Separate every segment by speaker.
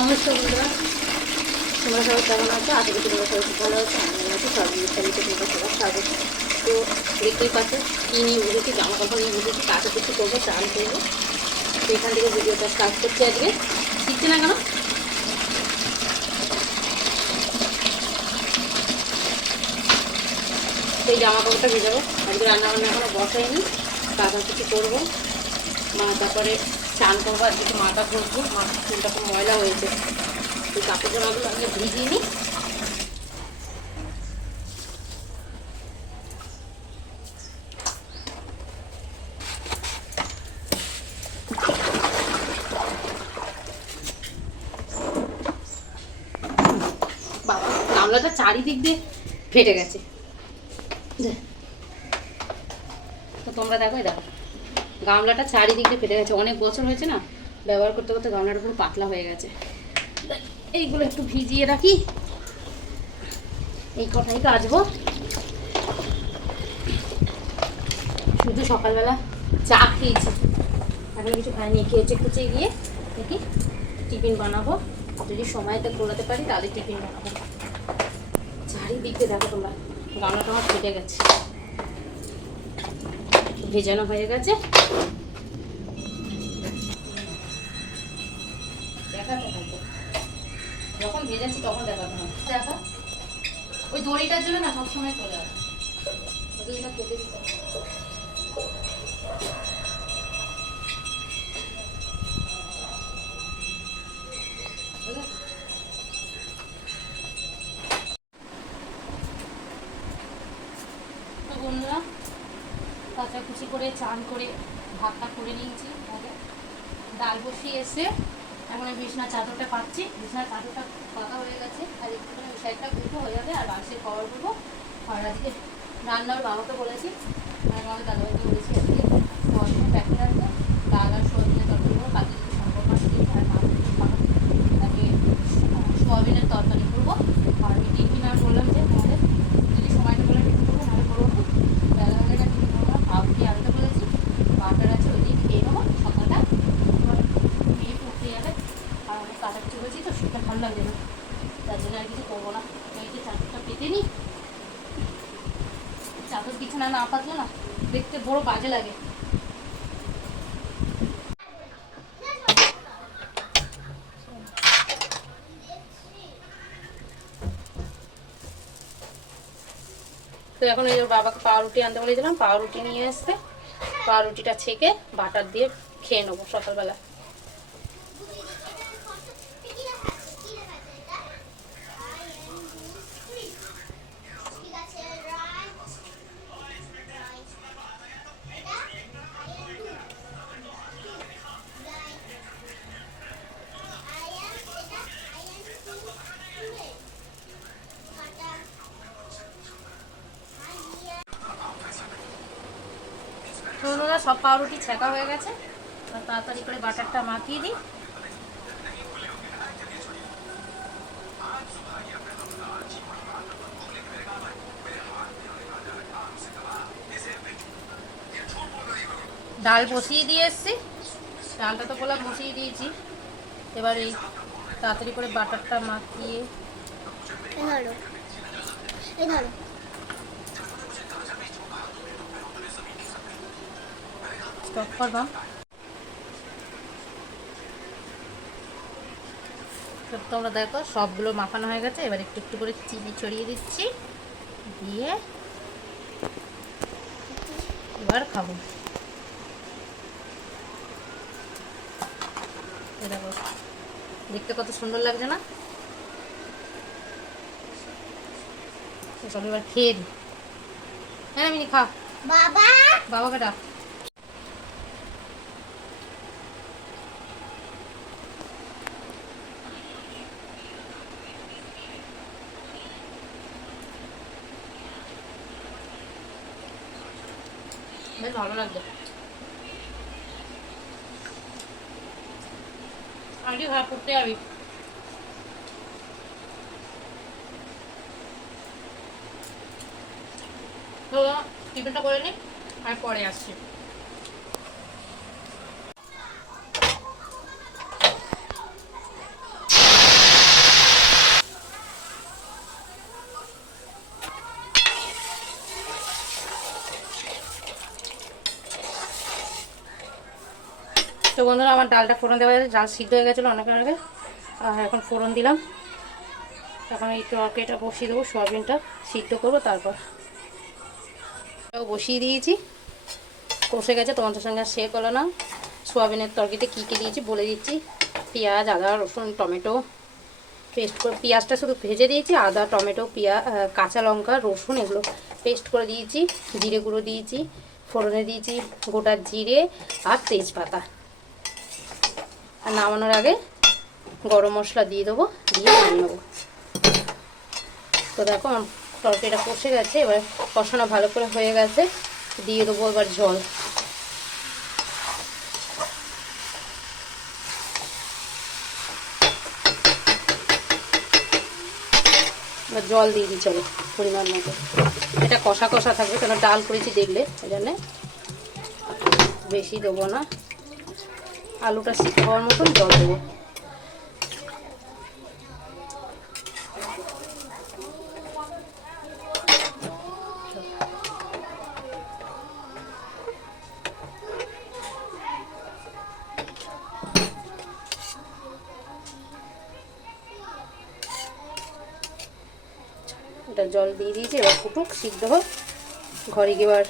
Speaker 1: নমস্কার বন্ধুরা। তোমরা সবাই কেমন আছো? আশা করি তোমরা সবাই ভালো আছো। আমি আছি সর্বজিৎ তালিকে তোমরা সবার স্বাগত। তো দেখতেই পাচ্ছ, কী নিয়ে বুঝেছি জামা কাপড় নিয়ে বুঝেছি কাছে কিছু করব, চান করব। তো এখান থেকে ভিডিওটা স্টার্ট করছি আজকে। শিখছে না কেন? সেই জামা কাপড়টা ভেজাবো। আজকে রান্না বান্না এখনও বসাইনি, কাজা কিছু করব। মা তারপরে চান করব, আর কিছু মাথা ঘষবো মা, চুলটা খুব ময়লা হয়েছে। এই কাপড় জামাগুলো আমি ভিজিয়ে নিই। চারিদিক দিয়ে ফেটে গেছে। তো তোমরা দেখো দেখো। গামলাটা চারিদিকে ফেটে গেছে। অনেক বছর হয়েছে না, ব্যবহার করতে করতে গামলাটা পুরো পাতলা হয়ে গেছে। এইগুলো একটু ভিজিয়ে রাখি। এই কটাই কাচবো। শুধু সকালবেলা চা খেয়েছি। এখন কিছু খাইনি খেয়েছে খুঁচে গিয়ে দেখি টিফিন বানাবো। যদি সময়টা কোলাতে পারি তাহলে টিফিন বানাবো। চারিদিক দেখো তোমরা, গামলাটা আমার ফেটে গেছে। ভেজানো হয়ে গেছে। যখন তখন দেখা। ওই দড়িটার জন্য না সবসময় চলে আসে। দড়িটা কেটে দিতে হবে। বুঝলে? তো বন্ধুরা কাচাকুচি করে, ভাতটা করে নিয়েছি আগে ডাল বসিয়ে এসে এখন বিছনা চাদরটা পাচ্ছি। বিছনার চাদরটা পাকা হয়ে গেছে। আর একটুখানি সাইডটা গুঁটো হয়ে যাবে আর বাসে কভার করব। আর আজকে রান্নার বাবাকে বলেছি। আর আমাকে দাদাবাইকে বলেছি, আজকে সোয়াবিনের প্যাকেট আসবে ডাল আর সোয়াবিনের তরকারি করব কালকে যদি সম্ভব হয় যদি আর না তাকে সোয়াবিনের তরকারি করব আর আমি টিফিন আর বললাম যে আমাদের যদি সময়টা বলে টিফিন করব নাহলে করব না। বেলা হলে না টিফিন করব না ভাবটি আনতে বলেছি বাটার আছে ওই দিন খেয়ে নেব সকালটা এবার মেয়ে পড়তে যাবে আর অনেক কাটাকুচি করেছি তো সেটা ভালো লাগবে না। তার জন্য আর কিছু করব না। যে চাদরটা পেতে নিই চাদর বিছানা না পাতলো না দেখতে বড় বাজে লাগে। তো এখন এই বাবাকে পাউরুটি আনতে বলেছিলাম, পাউরুটি নিয়ে এসছে। পাউরুটিটা ছেঁকে বাটার দিয়ে খেয়ে নেব সকালবেলা। সব পাউরুটি ছেঁকা হয়ে গেছে। তাড়াতাড়ি করে বাটারটা মাখিয়ে দিই। ডাল বসিয়ে দিয়ে এসছি। ডালটা তো বললাম বসিয়ে দিয়েছি। এবার এই তাড়াতাড়ি করে বাটারটা মাখিয়ে
Speaker 2: ধরো। ধরো।
Speaker 1: স্টপ করবাম তো তোমরা দেখো সবগুলো মাখানো হয়ে গেছে। এবার একটু একটু করে চিনি ছড়িয়ে দিচ্ছি। দিয়ে এবার খাব। দেখতে কত সুন্দর লাগছে না? তো চলো এবার খেয়ে দিই হ্যাঁ মিনি খা।
Speaker 2: বাবা!
Speaker 1: বাবাকে ডাক। বেশ ভালো লাগবে। আগে ভাব করতে যাবি। তো টিফিনটা করে নি আর পরে আসছি। তো বন্ধুরা, আমার ডালটা ফোড়ন দেওয়া গেছে। ডাল সিদ্ধ হয়ে গেছিল অনেক আগে। আর এখন ফোড়ন দিলাম। এখন এই তরকারিটা বসিয়ে দেবো, সয়াবিনটা সিদ্ধ করব তারপর। বসিয়ে দিয়েছি। কষে গেছে তোমাদের সঙ্গে আর শেয়ার করল না। সোয়াবিনের তরকারিতে কী কী দিয়েছি বলে দিচ্ছি। পেঁয়াজ, আদা, রসুন, টমেটো পেস্ট করে, পেঁয়াজটা শুধু ভেজে দিয়েছি। আদা, টমেটো, পেঁয়া কাঁচা লঙ্কা, রসুন এগুলো পেস্ট করে দিয়েছি। জিরে গুঁড়ো দিয়েছি, ফোড়নে দিয়েছি গোটা জিরে আর তেজপাতা। আর নামানোর আগে গরম মশলা দিয়ে দেবো, দিয়ে নামিয়ে নেব। তো দেখো আমার তরকারিটা কষে গেছে, এবার কষানো ভালো করে হয়ে গেছে, দিয়ে দেবো এবার জল। এবার জল দিয়ে দিই চলো পরিমাণ মতো। এটা কষা কষা থাকবে, কেন ডাল করেছি দেখলে ওই জন্যে বেশি দেবো না। আলুটা সিদ্ধ হওয়ার মতন জল দেবো। জল দিয়ে দিয়েছি, এবার ফুটুক, সিদ্ধ হোক, ঘরে গিয়ে এবার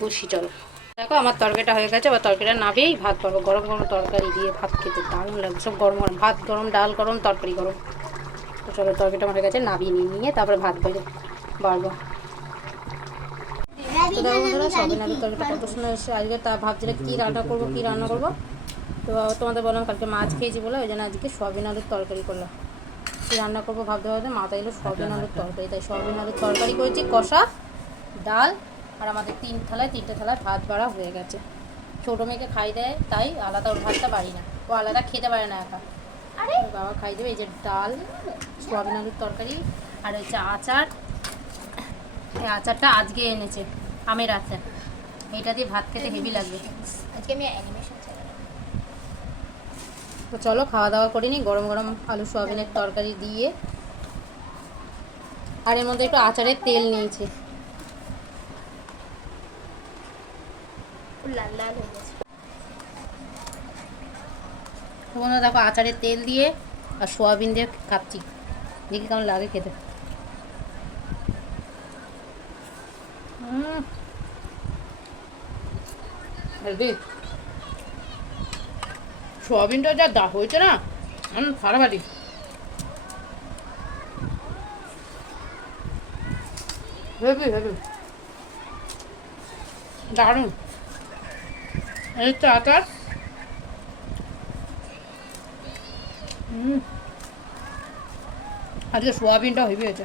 Speaker 1: বসি চলো। দেখো, আমার তরকারিটা হয়ে গেছে, এবার তরকারিটা নাবেই ভাত পাবো গরম গরম তরকারি দিয়ে ভাত খেতে দারুণ লাগবে সব গরম গরম, ভাত গরম, ডাল গরম, তরকারি গরম। তো চলো, তরকারিটা আমার কাছে নাবিয়ে নিয়ে নিয়ে তারপরে ভাত বেড়ে বাড়বো। তো বন্ধুরা আলুর তরকারিটা কত সুন্দর এসেছে আজকে তা ভাবছিলে কী রান্না করব, কী রান্না করব? তো তোমাদের বললাম কালকে মাছ খেয়েছি বলে, ওই জন্য আজকে সবিন আলুর তরকারি করলাম। কী রান্না করব ভাবতে ভাবতে মাথায় এলো সবিন আলুর তরকারি। তাই সবিন আলুর তরকারি করেছি, কষা, ডাল আর আমাদের তিন থালায় তিনটে থালায় ভাত বাড়া হয়ে গেছে। ছোটো মেয়েকে খাই দেয় তাই আলাদা ওর ভাতটা বাড়ি না। ও আলাদা খেতে পারে না একা। আরে! বাবা খাই দেবে এই যে ডাল সোয়াবিন আলুর তরকারি আর হচ্ছে আচার। এই আচারটা আজকে এনেছে আমের আচার। এটা দিয়ে ভাত খেতে হেভি লাগবে।
Speaker 2: আজকে আমি অ্যানিমেশন
Speaker 1: তো চলো খাওয়া দাওয়া করে নিই গরম গরম আলু সোয়াবিনের তরকারি দিয়ে। আর এর মধ্যে একটু আচারের তেল নিয়েছি। ওখানে দেখো আচারের তেল দিয়ে আর সোয়াবিন দিয়ে খাচ্ছি। দেখি কেমন লাগে খেতে। সোয়াবিনটা যা দা হয়েছে না আমি ফাটাফাটি হেবি হেবি দারুণ। এই তো আচার হুম। আজকে সোয়াবিনটা হেভি হয়েছে।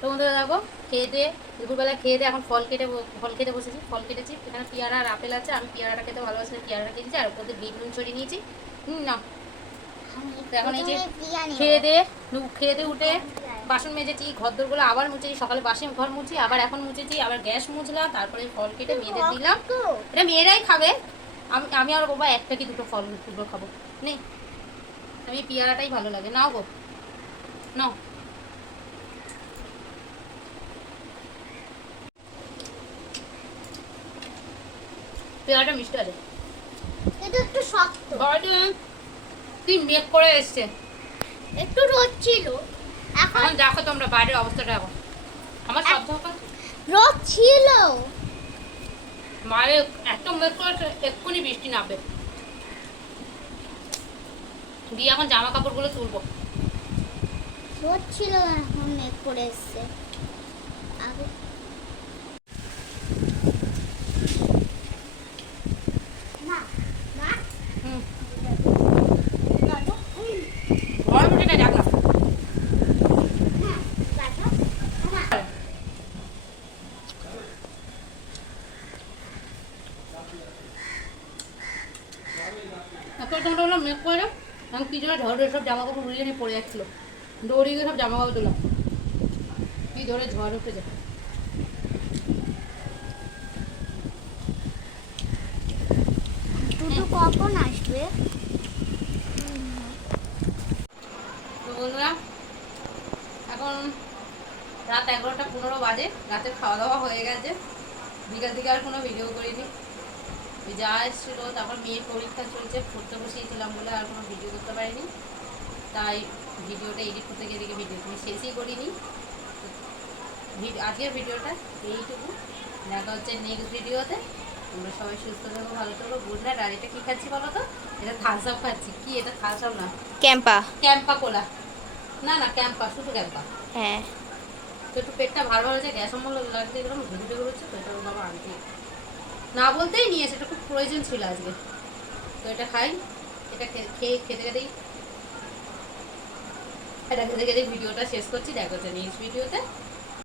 Speaker 1: তো বন্ধুরা দেখো খেয়ে দিয়ে দুপুরবেলা খেয়ে দিয়ে এখন ফল কেটে ফল খেতে বসেছি ফল কেটেছি। এখানে পেয়ারা আর আপেল আছে আমি পেয়ারাটা খেতে ভালোবাসি না পেয়ারাটা কেটেছি আর ওপর দিয়ে বিট নুন ছড়িয়ে নিয়েছি। হুম না এখন এই যে খেয়ে দিয়ে খেয়ে দিয়ে উঠে বাসন মেজেছি ঘরদোরগুলো আবার মুছেছি সকালে বাসি ঘর মুছি আবার এখন মুছেছি আবার গ্যাস মুছলাম তারপরে ফল কেটে মেয়েদের দিলাম। এটা মেয়েরাই খাবে। আমি আমি আর বাবা একটা কি দুটো ফল দুটো খাব। নেই আমি পেয়ারাটাই ভালো লাগে। নাও গো। নাও। পেয়ারাটা মিষ্টি আছে।
Speaker 2: এটা একটু শক্ত।
Speaker 1: বড় কি মেক করে এসছে?
Speaker 2: একটু রোদ ছিল। এখন
Speaker 1: দেখো তোমরা বাইরের অবস্থাটা এখন আমার সব হবে
Speaker 2: রোদ ছিল।
Speaker 1: মারে এত মেঘ করে এক্ষুনি বৃষ্টি নামবে। দিয়ে এখন জামা কাপড়গুলো তুলবো।
Speaker 2: রোদ ছিল এখন মেঘ করে এসছে। আগে না না
Speaker 1: হুম
Speaker 2: দাদা
Speaker 1: ঘর উঠে যাক না
Speaker 2: দাদা না
Speaker 1: এত তোমরা হলো মেঘ করে আমি কি জন্য ঝড়ে সব জামা কাপড় উড়িয়ে নিয়ে পড়ে যাচ্ছিল। দৌড়িয়ে গিয়ে সব জামা কাপড় তোলা কি ধরে ঝড় উঠে যায়
Speaker 2: কখন আসবে?
Speaker 1: তো বন্ধুরা এখন রাত এগারোটা পনেরো বাজে। রাতের খাওয়া দাওয়া হয়ে গেছে। বিকাল দিকে আর কোনো ভিডিও করিনি। যা এসেছিল তারপর মেয়ের পরীক্ষা চলছে পড়তে বসিয়েছিলাম বলে আর কোনো ভিডিও করতে পারিনি। তাই ভিডিওটা এডিট করতে গিয়ে দেখে ভিডিও তুমি শেষই করিনি। আজকের ভিডিওটা এইটুকু। দেখা হচ্ছে নেক্সট ভিডিওতে তোমরা সবাই সুস্থ থাকো ভালো থাকো। গুড নাইট আর এটা কী খাচ্ছি বলো তো? এটা থাস আপ খাচ্ছি। কি এটা থাস আপ না?
Speaker 3: ক্যাম্পা।
Speaker 1: ক্যাম্পা কোলা না না ক্যাম্পা শুধু ক্যাম্পা।
Speaker 3: হ্যাঁ।
Speaker 1: তো একটু পেটটা ভালো ভালো যে গ্যাস অম্বল লাগছে এরকম ঘুরে ঘুরে হচ্ছে তো এটা বাবা আনতে না বলতেই নিয়ে এসে খুব প্রয়োজন ছিল আজকে। তো এটা খাই, এটা খেয়ে খেতে খেতেই এটা খেতে খেতে ভিডিওটা শেষ করছি। দেখো নেক্সট ভিডিওতে।